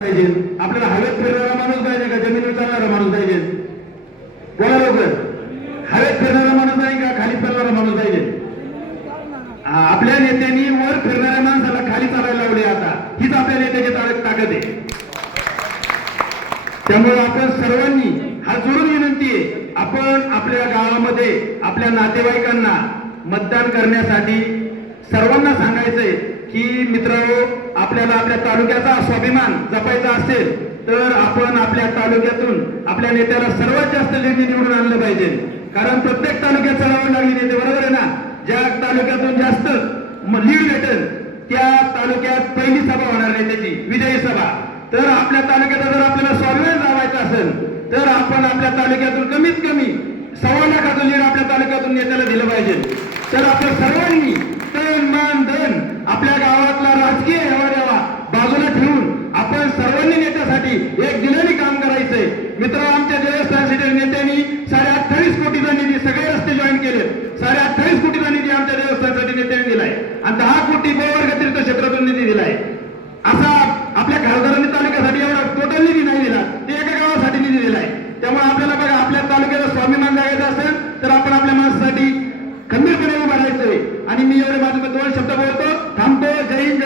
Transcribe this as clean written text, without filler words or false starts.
पाहिजे आपल्याला हवेत फिरणारा माणूस पाहिजे का जमिनीवर चालणारा माणूस पाहिजे? बोला लवकर. हवेत फिरणारा माणूस नाही का खाली चालणारा माणूस पाहिजे? आपल्या नेत्यांनी वर फिरणाऱ्या माणसाला खाली चालायला लावले. आता हीच आपल्या नेत्याची ताकद आहे. त्यामुळे आपण सर्वांनी हात जोडून विनंती आहे, आपण आपल्या गावामध्ये आपल्या नातेवाईकांना मतदान करण्यासाठी सर्वांना सांगायचंय की मित्रांनो, आपल्याला आपल्या तालुक्याचा स्वाभिमान जपायचा असेल तर आपण आपल्या तालुक्यातून आपल्या नेत्याला सर्वात जास्त लीडने निवडून आणलं पाहिजे. कारण प्रत्येक तालुक्यात चढावं लागली नेते, बरोबर आहे ना? ज्या तालुक्यातून जास्त लीड भेटेल त्या तालुक्यात पहिली सभा होणार नेत्याची, विजयी सभा. तर आपल्या तालुक्यात जर आपल्याला स्वाभिमान लावायचा असेल तर आपण आपल्या तालुक्यातून कमीत कमी 1.25 लाखाचं लीड आपल्या तालुक्यातून नेत्याला दिलं पाहिजे. तर आपण सर्वांनी तन मन धन आपल्या गावातला राजकीय हेवा बाजूला ठेवून आपण सर्वांनी नेत्यासाठी एक दिलाने काम करायचंय. मित्र, आमच्या देवस्थानसाठी नेत्यांनी 28.5 कोटीचा निधी, सगळे रस्ते जॉईन केले. 28.5 कोटीचा निधी आमच्या देवस्थानसाठी नेत्यांनी दिलाय आणि 10 कोटी गोवर्ग तीर्थ क्षेत्रातून निधी दिलाय. असा आपल्या खासदारांनी तालुक्यासाठी एवढा टोटल निधी नाही दिला, ते एका गावासाठी निधी दिलाय. त्यामुळे आपल्याला बघा, आपल्या तालुक्याला स्वाभिमान जगायचं असेल तर आपण आपल्या माणसासाठी खंबीरपणे उभं राहायचंय. आणि मी एवढे माझे 2 शब्द बोलतो.